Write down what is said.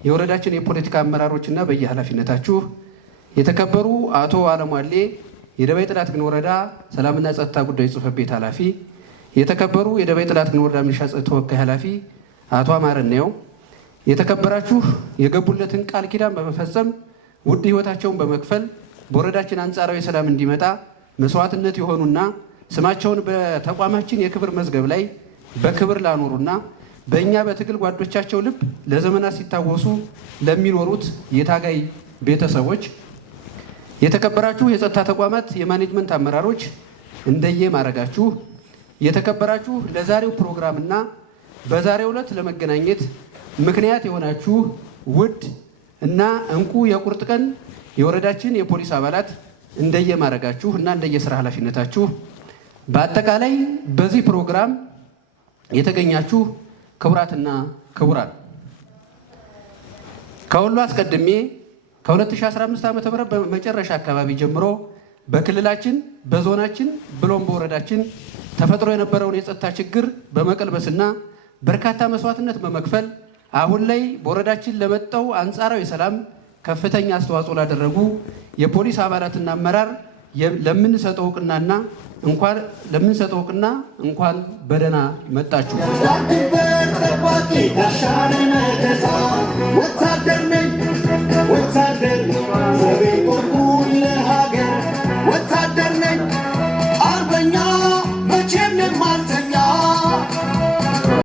የወረዳችን የፖለቲካ አመራሮችና በየኃላፊነታችሁ የተከበሩ አቶ አለሟሌ የደባይ ጥላት ግን ወረዳ ሰላምና ጸጥታ ጉዳዮች ጽሕፈት ቤት ኃላፊ፣ የተከበሩ የደባይ ጥላት ግን ወረዳ ሚሊሻ ተወካይ ኃላፊ አቶ አማረነው፣ የተከበራችሁ የገቡለትን ቃል ኪዳን በመፈጸም ውድ ህይወታቸውን በመክፈል በወረዳችን አንጻራዊ ሰላም እንዲመጣ መስዋዕትነት የሆኑና ስማቸውን በተቋማችን የክብር መዝገብ ላይ በክብር ላኖሩና በእኛ በትግል ጓዶቻቸው ልብ ለዘመናት ሲታወሱ ለሚኖሩት የታጋይ ቤተሰቦች፣ የተከበራችሁ የጸጥታ ተቋማት የማኔጅመንት አመራሮች እንደየ ማረጋችሁ፣ የተከበራችሁ ለዛሬው ፕሮግራምና በዛሬው ዕለት ለመገናኘት ምክንያት የሆናችሁ ውድ እና እንቁ የቁርጥ ቀን የወረዳችን የፖሊስ አባላት እንደየ ማረጋችሁ እና እንደየ ስራ ኃላፊነታችሁ በአጠቃላይ በዚህ ፕሮግራም የተገኛችሁ ክቡራትና ክቡራን፣ ከሁሉ አስቀድሜ ከ2015 ዓ.ም በመጨረሻ አካባቢ ጀምሮ በክልላችን በዞናችን ብሎም በወረዳችን ተፈጥሮ የነበረውን የጸጥታ ችግር በመቀልበስና በርካታ መስዋዕትነት በመክፈል አሁን ላይ በወረዳችን ለመጣው አንጻራዊ ሰላም ከፍተኛ አስተዋጽኦ ላደረጉ የፖሊስ አባላትና አመራር ለምንሰጠው እውቅና እንኳን በደህና መጣችሁ።